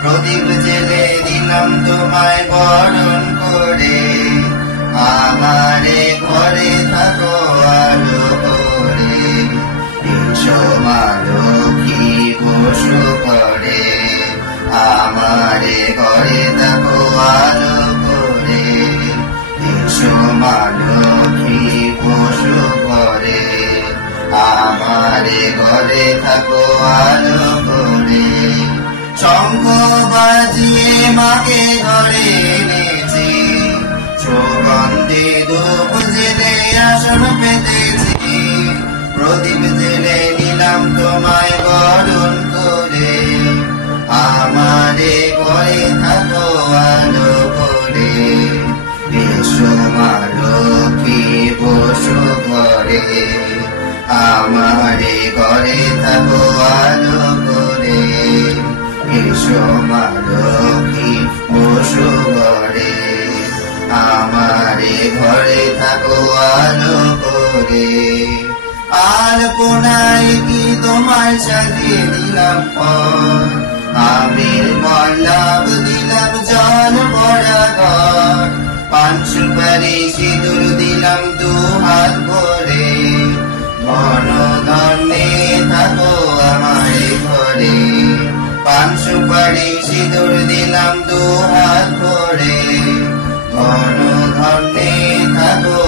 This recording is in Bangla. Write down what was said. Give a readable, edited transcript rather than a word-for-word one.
প্রদীপ জেলে দিলাম তোমায় বরণ করে, আমারে ঘরে থাকো আলো করে, এসো মা লক্ষ্মী বসু করে, আমারে ঘরে থাকো আলো করে, এসো মা লক্ষ্মী বসু করে, আমারে ঘরে থাকো আলো করে। শঙ্খ বাজিয়ে মাকে ঘরে এনেছি, সুগন্ধি ধূপ জেলে আসন পেতেছি, প্রদীপ জেলে নিলাম তোমায় বরণ করে, আমারে ঘরে থাকো আলো করে, এসো মা লক্ষ্মী বসু ঘরে, আমারে ঘরে থাকো আলো করে, এসো মা লক্ষ্মী বসু ঘরে, আমারে ঘরে থাকো আলো করে। আলপনায় কি তোমায় সাজিয়ে দিলাম পর, আমির মল্লাব দিলাম জল পড়া ঘর, পান সুপারি সিঁদুর দিলাম দু হাত ভরে, ধন ধনে থাকো আমায় ঘরে, পান সুপারি সিঁদুর দিলাম দু হাত ভরে, ধন ধনে থাকো